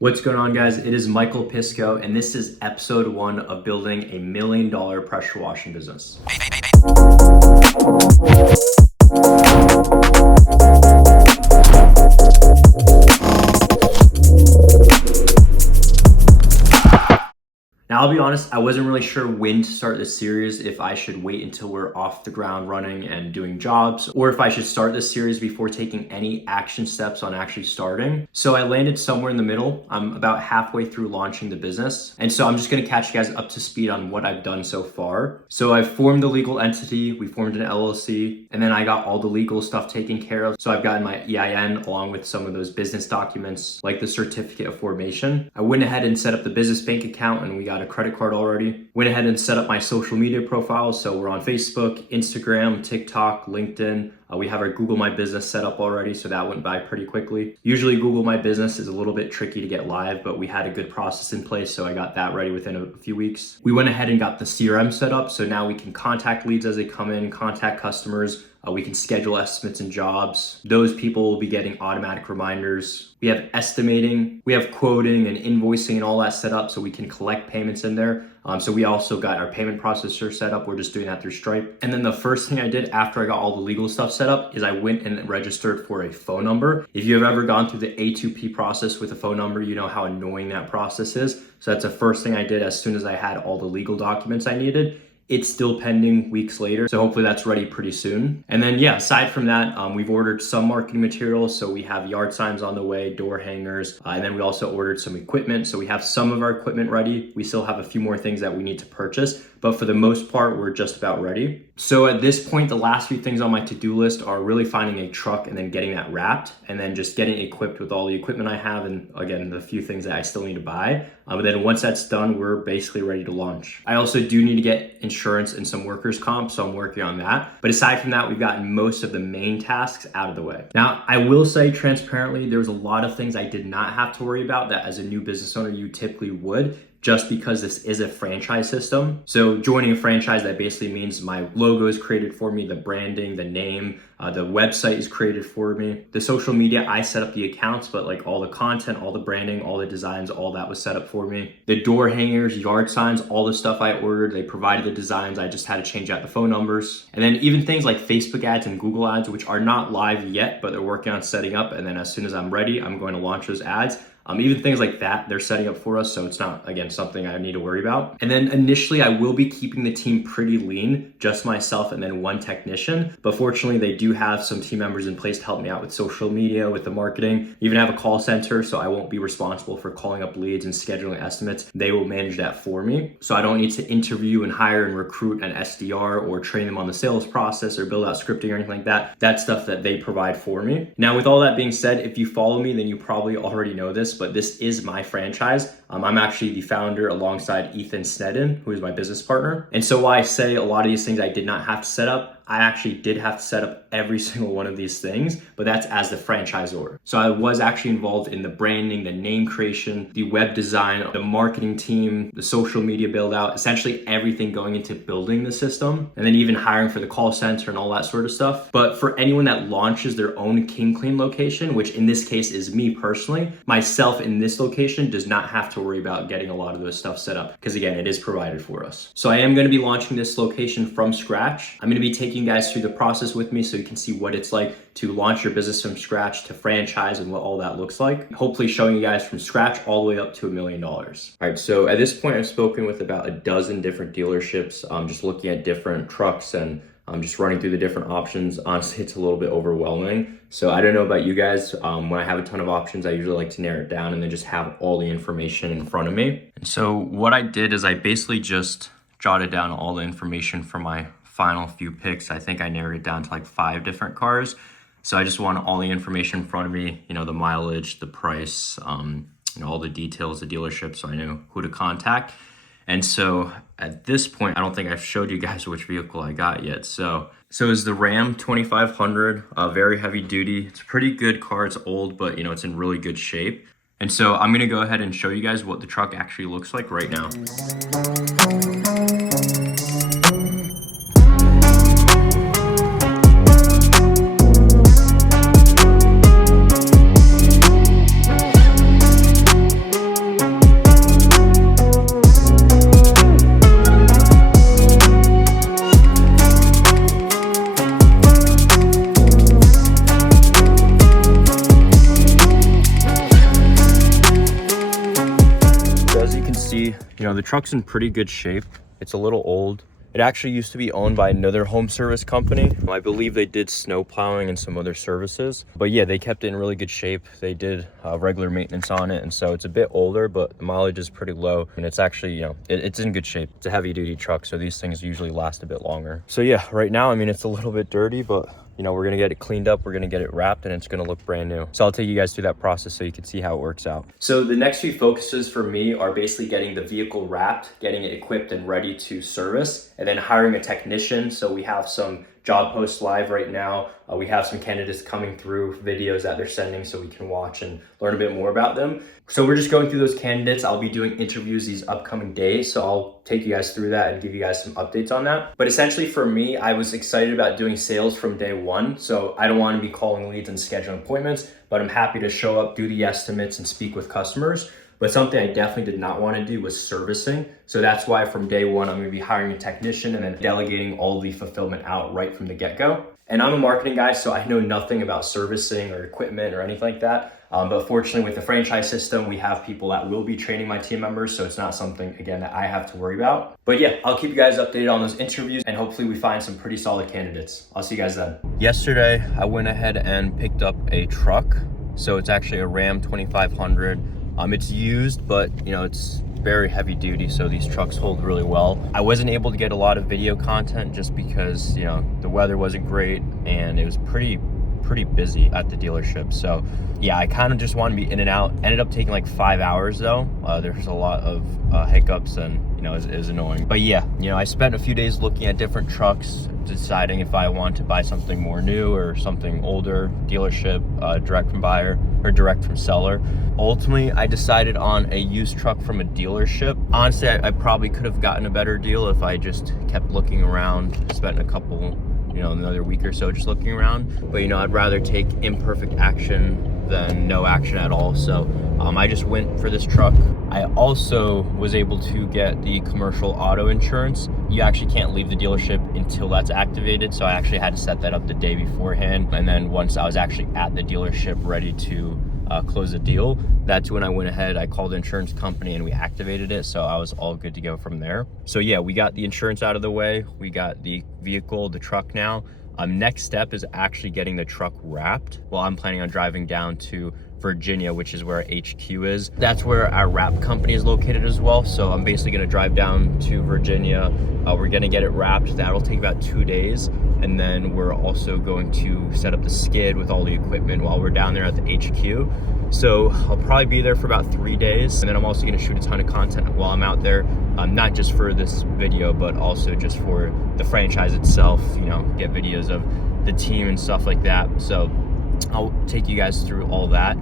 What's going on, guys? It is Michael Pisco, and this is episode 1 of building a $1 million pressure washing business. Now, I'll be honest, I wasn't really sure when to start this series, if I should wait until we're off the ground running and doing jobs, or if I should start this series before taking any action steps on actually starting. So I landed somewhere in the middle. I'm about halfway through launching the business. And so I'm just gonna catch you guys up to speed on what I've done so far. So I've formed the legal entity, we formed an LLC, and then I got all the legal stuff taken care of. So I've gotten my EIN along with some of those business documents, like the certificate of formation. I went ahead and set up the business bank account, and we got a credit card already. Went ahead and set up my social media profiles. So we're on Facebook, Instagram, TikTok, LinkedIn. We have our Google My Business set up already, so that went by pretty quickly. Usually Google My Business is a little bit tricky to get live, but we had a good process in place, so I got that ready within a few weeks. We went ahead and got the CRM set up, so now we can contact leads as they come in, contact customers. We can schedule estimates and jobs. Those people will be getting automatic reminders. We have estimating, we have quoting and invoicing and all that set up so we can collect payments in there. So we also got our payment processor set up. We're just doing that through Stripe. And then the first thing I did after I got all the legal stuff set up is I went and registered for a phone number. If you've ever gone through the A2P process with a phone number, you know how annoying that process is. So that's the first thing I did as soon as I had all the legal documents I needed. It's still pending weeks later, so hopefully that's ready pretty soon. And then yeah, aside from that, we've ordered some marketing materials. So we have yard signs on the way, door hangers, and then we also ordered some equipment. So we have some of our equipment ready. We still have a few more things that we need to purchase, but for the most part, we're just about ready. So at this point, the last few things on my to-do list are really finding a truck and then getting that wrapped, and then just getting equipped with all the equipment I have, and again, the few things that I still need to buy. But then once that's done, we're basically ready to launch. I also do need to get insurance and some workers' comp, so I'm working on that. But aside from that, we've gotten most of the main tasks out of the way. Now, I will say transparently, there was a lot of things I did not have to worry about that as a new business owner you typically would, just because this is a franchise system. So joining a franchise, that basically means my logo is created for me, the branding, the name, the website is created for me. The social media, I set up the accounts, but like all the content, all the branding, all the designs, all that was set up for me. The door hangers, yard signs, all the stuff I ordered, they provided the designs. I just had to change out the phone numbers. And then even things like Facebook ads and Google ads, which are not live yet, but they're working on setting up. And then as soon as I'm ready, I'm going to launch those ads. Even things like that, they're setting up for us, so it's not, again, something I need to worry about. And then initially, I will be keeping the team pretty lean, just myself and then one technician. But fortunately, they do have some team members in place to help me out with social media, with the marketing, even have a call center, so I won't be responsible for calling up leads and scheduling estimates. They will manage that for me. So I don't need to interview and hire and recruit an SDR or train them on the sales process or build out scripting or anything like that. That's stuff that they provide for me. Now, with all that being said, if you follow me, then you probably already know this, but this is my franchise. I'm actually the founder alongside Ethan Snedden, who is my business partner. And so while I say a lot of these things I did not have to set up, I actually did have to set up every single one of these things, but that's as the franchisor. So I was actually involved in the branding, the name creation, the web design, the marketing team, the social media build out, essentially everything going into building the system, and then even hiring for the call center and all that sort of stuff. But for anyone that launches their own King Clean location, which in this case is me personally, myself in this location does not have to worry about getting a lot of this stuff set up, because again, it is provided for us. So I am going to be launching this location from scratch. I'm going to be taking you guys through the process with me so you can see what it's like to launch your business from scratch, to franchise, and what all that looks like. Hopefully showing you guys from scratch all the way up to $1 million. All right, so at this point I've spoken with about a dozen different dealerships, just looking at different trucks and just running through the different options. Honestly, it's a little bit overwhelming. So I don't know about you guys. When I have a ton of options, I usually like to narrow it down and then just have all the information in front of me. And so what I did is I basically just jotted down all the information for my final few picks. I think I narrowed it down to like 5 different cars. So I just want all the information in front of me, you know, the mileage, the price, you know, all the details, the dealership, so I know who to contact. And so at this point, I don't think I've showed you guys which vehicle I got yet. So is the Ram 2500, very heavy duty. It's a pretty good car. It's old, but you know, it's in really good shape. And so I'm gonna go ahead and show you guys what the truck actually looks like right now. see, you know, the truck's in pretty good shape. It's a little old. It actually used to be owned by another home service company. I believe they did snow plowing and some other services. But yeah, they kept it in really good shape. They did regular maintenance on it. And so it's a bit older, but the mileage is pretty low. And it's actually, you know, it's in good shape. It's a heavy duty truck, so these things usually last a bit longer. So yeah, right now, I mean, it's a little bit dirty, but you know, we're gonna get it cleaned up, we're gonna get it wrapped, and it's gonna look brand new. So I'll take you guys through that process so you can see how it works out. So the next few focuses for me are basically getting the vehicle wrapped, getting it equipped and ready to service, and then hiring a technician. So we have some job posts live right now. We have some candidates coming through videos that they're sending so we can watch and learn a bit more about them. So we're just going through those candidates. I'll be doing interviews these upcoming days. So I'll take you guys through that and give you guys some updates on that. But essentially for me, I was excited about doing sales from day one. So I don't want to be calling leads and scheduling appointments, but I'm happy to show up, do the estimates and speak with customers. But something I definitely did not want to do was servicing. So that's why from day one, I'm going to be hiring a technician and then delegating all the fulfillment out right from the get-go. And I'm a marketing guy, so I know nothing about servicing or equipment or anything like that. But fortunately with the franchise system, we have people that will be training my team members. So it's not something, again, that I have to worry about. But yeah, I'll keep you guys updated on those interviews and hopefully we find some pretty solid candidates. I'll see you guys then. Yesterday, I went ahead and picked up a truck. So it's actually a Ram 2500. It's used, but you know, it's very heavy duty, so these trucks hold really well. I wasn't able to get a lot of video content just because, you know, the weather wasn't great and it was pretty busy at the dealership. So yeah, I kind of just wanted to be in and out. Ended up taking like 5 hours though. There's a lot of hiccups and, you know, it was annoying. But yeah, you know, I spent a few days looking at different trucks, deciding if I want to buy something more new or something older, dealership, direct from buyer or direct from seller. Ultimately, I decided on a used truck from a dealership. Honestly, I probably could have gotten a better deal if I just kept looking around, spent a couple, you know, another week or so just looking around. But you know, I'd rather take imperfect action than no action at all. So I just went for this truck. I also was able to get the commercial auto insurance. You actually can't leave the dealership until that's activated. So I actually had to set that up the day beforehand. And then once I was actually at the dealership ready to close the deal, that's when I went ahead, I called the insurance company and we activated it. So I was all good to go from there. So yeah, we got the insurance out of the way. We got the vehicle, the truck now. Next step is actually getting the truck wrapped. Well, I'm planning on driving down to Virginia, which is where our HQ is. That's where our wrap company is located as well. So I'm basically gonna drive down to Virginia. We're gonna get it wrapped. That'll take about 2 days. And then we're also going to set up the skid with all the equipment while we're down there at the HQ. So I'll probably be there for about 3 days. And then I'm also gonna shoot a ton of content while I'm out there. Not just for this video, but also just for the franchise itself, you know, get videos of the team and stuff like that. So I'll take you guys through all that.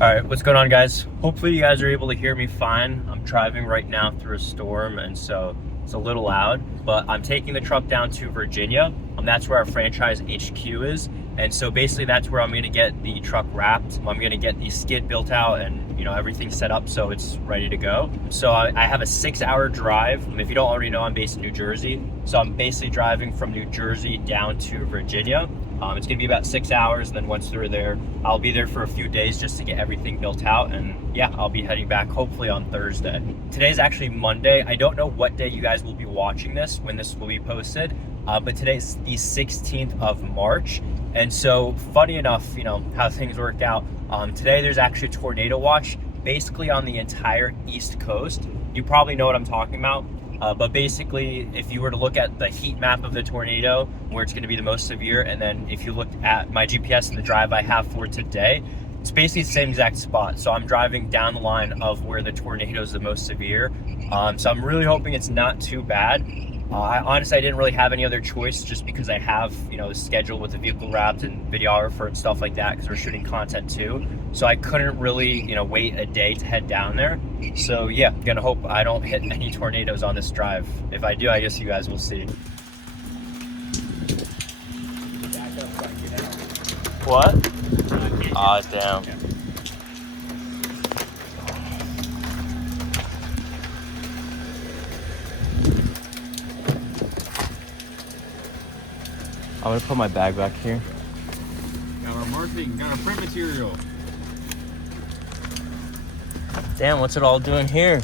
All right, what's going on, guys? Hopefully you guys are able to hear me fine. I'm driving right now through a storm, and so it's a little loud, but I'm taking the truck down to Virginia. That's where our franchise HQ is. And so basically that's where I'm gonna get the truck wrapped. I'm gonna get the skid built out and, you know, everything set up so it's ready to go. So I have a 6-hour drive. If you don't already know, I'm based in New Jersey. So I'm basically driving from New Jersey down to Virginia. It's gonna be about 6 hours, and then once they're there, I'll be there for a few days just to get everything built out. And yeah, I'll be heading back hopefully on Thursday. Today's actually Monday. I don't know what day you guys will be watching this, when this will be posted, but today's the 16th of March. And so funny enough, you know, how things work out. Today there's actually a tornado watch basically on the entire East Coast. You probably know what I'm talking about. But basically, if you were to look at the heat map of the tornado, where it's going to be the most severe, and then if you looked at my GPS and the drive I have for today, it's basically the same exact spot. So I'm driving down the line of where the tornado is the most severe. So I'm really hoping it's not too bad. Honestly, I didn't really have any other choice just because I have, you know, the schedule with the vehicle wrapped and videographer and stuff like that because we're shooting content too. So I couldn't really, you know, wait a day to head down there. So yeah, I'm gonna hope I don't hit any tornadoes on this drive. If I do, I guess you guys will see. What? Ah, damn. I'm gonna put my bag back here. Got our marketing, got our print material. Damn, what's it all doing here?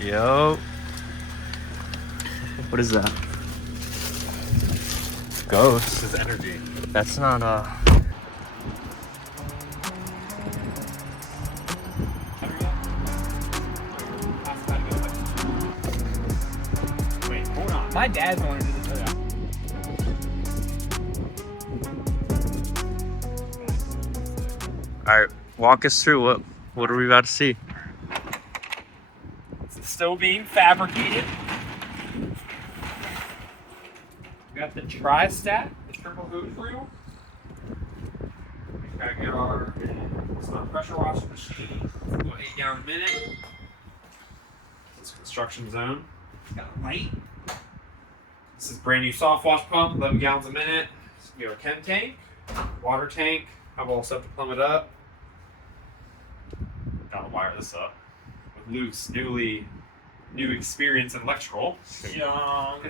Yo. What is that? Ghost. This is energy. That's not Wait, hold on. My dad's wanted to do this. Alright, walk us through what are we about to see? It's still being fabricated. We got the tri-stat, the triple hood reel. We've got to get our it's not a pressure washer machine. It's about 8 gallons a minute. This is construction zone. It's got a light. This is brand new soft wash pump, 11 gallons a minute. We have a chem tank, water tank. Have all set to plumb it up. Gotta wire this up with Luke's new experience in electrical. Young.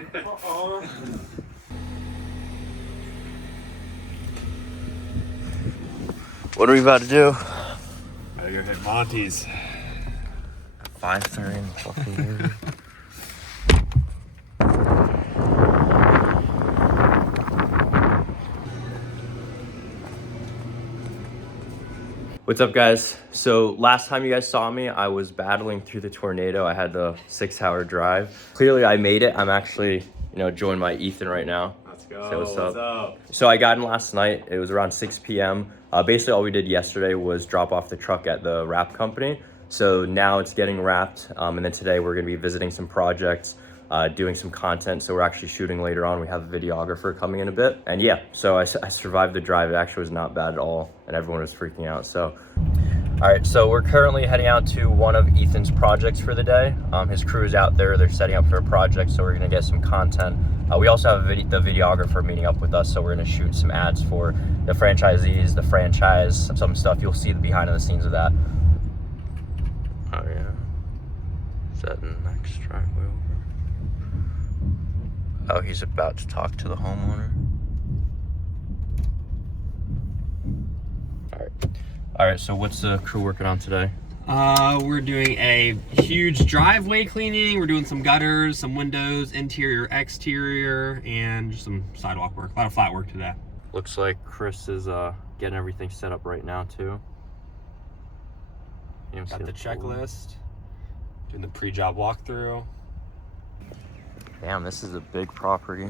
What are we about to do? Gotta go hit Monty's. 5:30 in the fucking morning. What's up, guys? So last time you guys saw me, I was battling through the tornado. I had the 6-hour drive. Clearly I made it. I'm actually, joined by Ethan right now. Let's go. Say what's up. So I got in last night. It was around 6 p.m. Basically all we did yesterday was drop off the truck at the wrap company. So now it's getting wrapped. And then today we're gonna be visiting some projects, doing some content. So we're actually shooting later on. We have a videographer coming in a bit. And yeah, so I survived the drive. It actually was not bad at all. And everyone was freaking out. So, all right, so we're currently heading out to one of Ethan's projects for the day. His crew is out there. They're setting up for a project. So we're gonna get some content. We also have the videographer meeting up with us. So we're gonna shoot some ads for the franchisees, the franchise, some stuff. You'll see the behind the scenes of that. Oh yeah, setting next driveway over. Oh, he's about to talk to the homeowner. All right, so what's the crew working on today? We're doing a huge driveway cleaning. We're doing some gutters, some windows, interior, exterior, and just some sidewalk work. A lot of flat work today. Looks like Chris is getting everything set up right now too. Got the checklist, doing the pre-job walkthrough. Damn, this is a big property.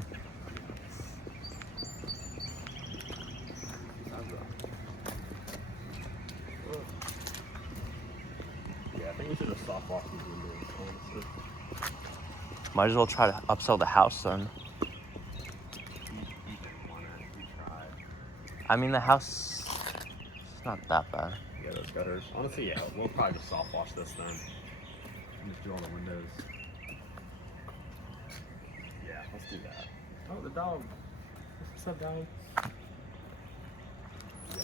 Yeah, I think we should have soft walked these windows, honestly. Might as well try to upsell the house then. I mean, the house is not that bad. Yeah, those gutters. Honestly, yeah, we'll probably just soft wash this then. And just do all the windows. Yeah, let's do that. Oh, the dog. What's up, dog? Yeah,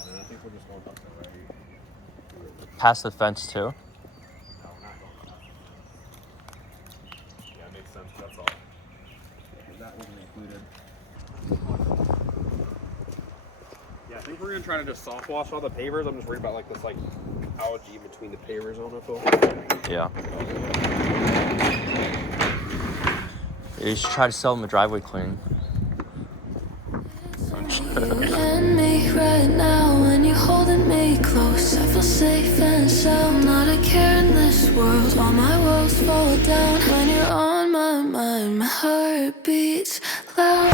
then I think we're just going up the right. Past the fence too. No, we're not going past. Yeah, it makes sense. That's all. That wasn't included. Yeah, I think we're gonna try to just soft wash all the pavers. I'm just worried about like this algae between the pavers on it. Yeah. You should try to sell them the driveway cleaning. And me right now when you're holding me close, I feel safe and sound. Not a care in this world, all my walls fall down. When you're on my mind, my heart beats loud.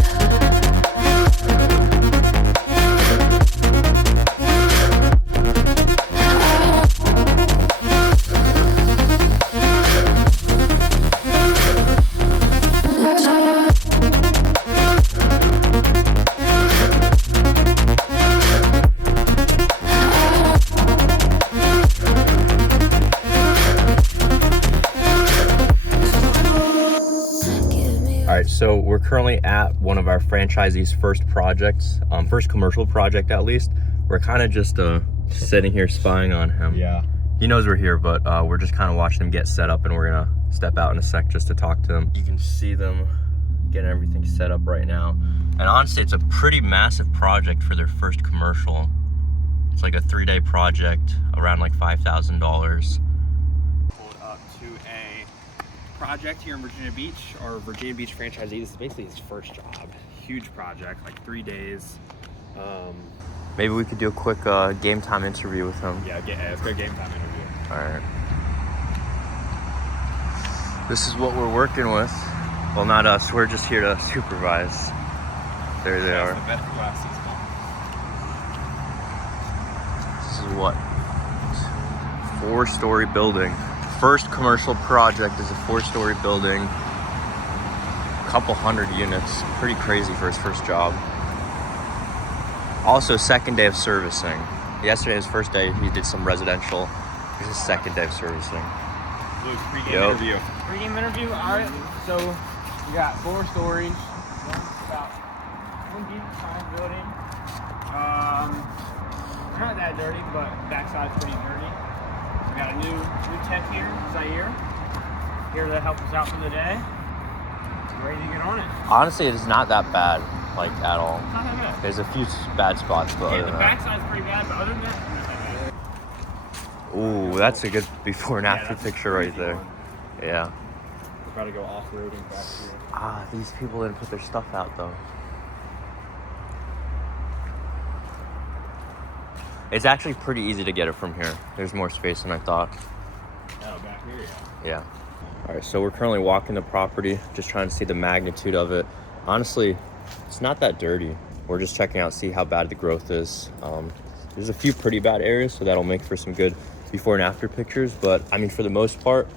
So we're currently at one of our franchisees' first projects, first commercial project at least. We're kind of just sitting here spying on him. Yeah. He knows we're here, but we're just kind of watching him get set up, and we're gonna step out in a sec just to talk to them. You can see them getting everything set up right now. And honestly, it's a pretty massive project for their first commercial. It's like a 3-day project, around like $5,000. Pulled up to a project here in Virginia Beach. Our Virginia Beach franchisee, this is basically his first job. Huge project, like 3 days. Maybe we could do a quick game time interview with him. Yeah, let's go game time interview. All right. This is what we're working with. Well, not us. We're just here to supervise. There they are. This is what? 4-story building. First commercial project is a 4-story building. Couple hundred units. Pretty crazy for his first job. Also, second day of servicing. Yesterday, his first day, he did some residential. This is his second day of servicing. Pre-game interview. Pre-game interview, all right. So, you got 4 stories. One's about 1 deep size building. Not that dirty, but backside's pretty dirty. We got a new tech here, Zaire. Here to help us out for the day. Ready to get on it. Honestly, it's not that bad, like, at all. It's not that bad. There's a few bad spots, but Yeah, the backside's pretty bad, but other than that, it's not that bad. Ooh, that's a good before and after picture right there. Yeah. We're about to go off-roading back here. Ah, these people didn't put their stuff out though. It's actually pretty easy to get it from here. There's more space than I thought. Oh, back here, Yeah. All right, so we're currently walking the property, just trying to see the magnitude of it. Honestly, it's not that dirty. We're just checking out, see how bad the growth is. There's a few pretty bad areas, so that'll make for some good before and after pictures. But I mean, for the most part,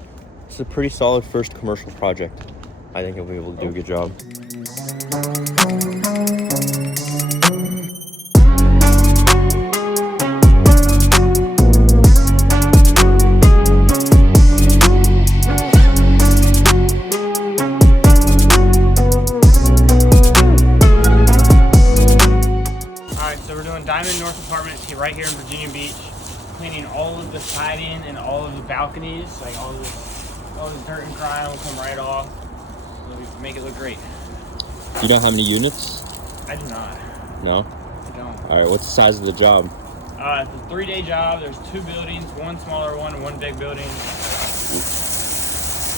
it's a pretty solid first commercial project. I think he'll be able to do a good job. Diamond North Apartments here, right here in Virginia Beach, cleaning all of the siding and all of the balconies, like all the dirt and grime will come right off. So we make it look great. Do you know how many units? I do not. No? I don't. All right, what's the size of the job? It's a 3-day job. There's 2 buildings, one smaller one and one big building.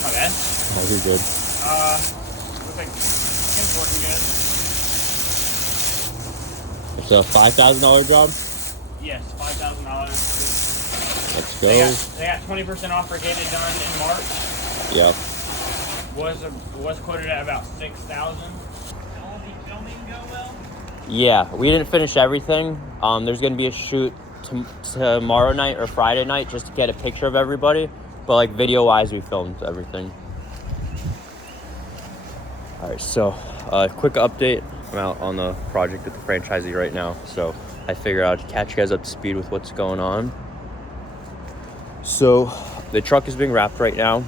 Not bad. Oh, you're good. Looks like it's working good. It's a $5,000 job? Yes, $5,000. Let's go. They got 20% off for getting it done in March. Yeah. Was quoted at about $6,000. All the filming go well? Yeah, we didn't finish everything. There's gonna be a shoot tomorrow night or Friday night just to get a picture of everybody. But like video-wise, we filmed everything. All right, so quick update. I'm out on the project with the franchisee right now, so I figured I'd catch you guys up to speed with what's going on. So the truck is being wrapped right now.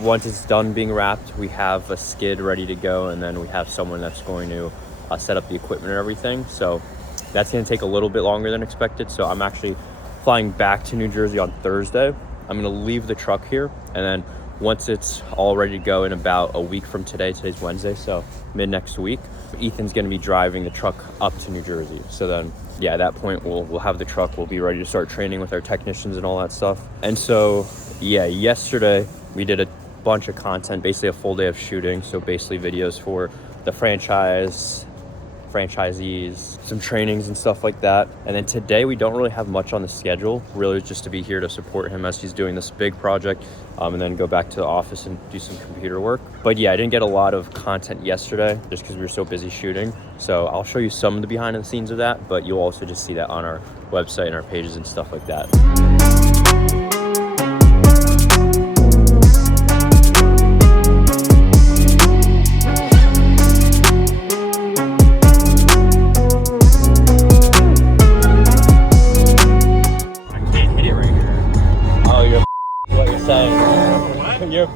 Once it's done being wrapped, we have a skid ready to go, and then we have someone that's going to set up the equipment and everything. So that's going to take a little bit longer than expected. So I'm actually flying back to New Jersey on Thursday. I'm going to leave the truck here, and then once it's all ready to go in about a week from today, today's Wednesday, so mid next week, Ethan's going to be driving the truck up to New Jersey. So then, yeah, at that point, we'll have the truck. We'll be ready to start training with our technicians and all that stuff. And so, yeah, yesterday we did a bunch of content, basically a full day of shooting. So basically videos for the franchisees, some trainings and stuff like that. And then today we don't really have much on the schedule, really just to be here to support him as he's doing this big project, and then go back to the office and do some computer work. But yeah, I didn't get a lot of content yesterday just because we were so busy shooting. So I'll show you some of the behind the scenes of that, but you'll also just see that on our website and our pages and stuff like that. What you're saying. What? You're